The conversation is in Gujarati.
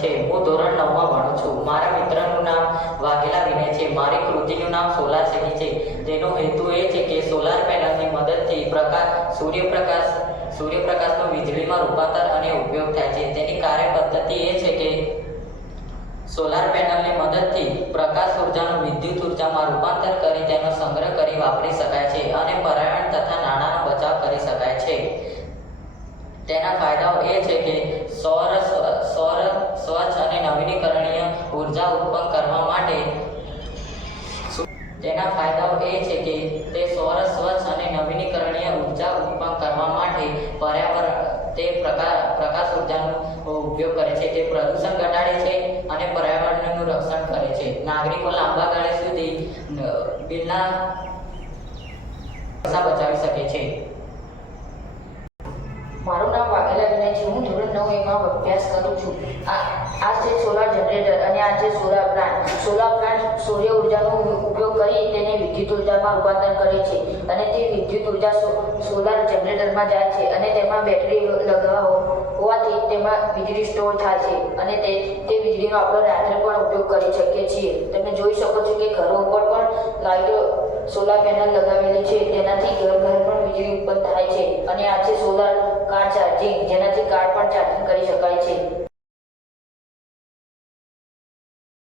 છે। હું ધોરણ 9માં ભણું છું। મારા મિત્રનું નામ વાઘેલા વિનય છે। મારી કૃતિનું નામ સોલાર સિટી છે, જેનો હેતુ એ છે કે સોલાર પેનલની મદદથી સૂર્યપ્રકાશનું વીજળીમાં રૂપાંતર અને ઉપયોગ થાય છે। તેની કાર્ય પદ્ધતિ એ છે કે સોલાર પેનલની મદદથી પ્રકાશ ઉર્જાનું વિદ્યુત ઉર્જામાં રૂપાંતર કરી તેનો સંગ્રહ કરી વાપરી શકાય છે અને પર્યાવરણ તથા નાણાંનો બચાવ કરી શકાય છે। તેના ફાયદાઓ એ છે કે સૌર સ્વચ્છ અને નવીનીકરણીય ઉર્જા ઉત્પન્ન કરવા માટે પ્રકાશ ઉર્જાનો ઉપયોગ કરે છે। તે પ્રદૂષણ ઘટાડે છે અને પર્યાવરણનું રક્ષણ કરે છે। નાગરિકો લાંબા ગાળે સુધી બિલના પૈસા બચાવી શકે છે। મારું નામ વાઘેલા વિનય છે। હું ધોરણ 9 અભ્યાસ કરું છું। આ છે સોલાર જનરેટર અને આ છે સોલાર પ્લાન્ટ। સોલાર પ્લાન્ટ સૂર્ય ઉર્જાનો ઉપયોગ કરી તેને વિદ્યુત ઉર્જામાં રૂપાંતર કરે છે અને તે વિદ્યુત ઉર્જા સોલાર જનરેટરમાં જાય છે અને તેમાં બેટરી હોવાથી તેમાં વીજળી સ્ટોર થાય છે અને તે વીજળીનો આપણે રાત્રે પણ ઉપયોગ કરી શકીએ છીએ। તમે જોઈ શકો છો કે ઘરો ઉપર પણ લાઇટો સોલાર પેનલ લગાવેલી છે, તેનાથી ઘર પણ વીજળી ઉત્પન્ન થાય છે। અને આ છે સોલાર કાર ચાર્જિંગ, જેનાથી કાર પણ ચાર્જિંગ કરી શકાય છે।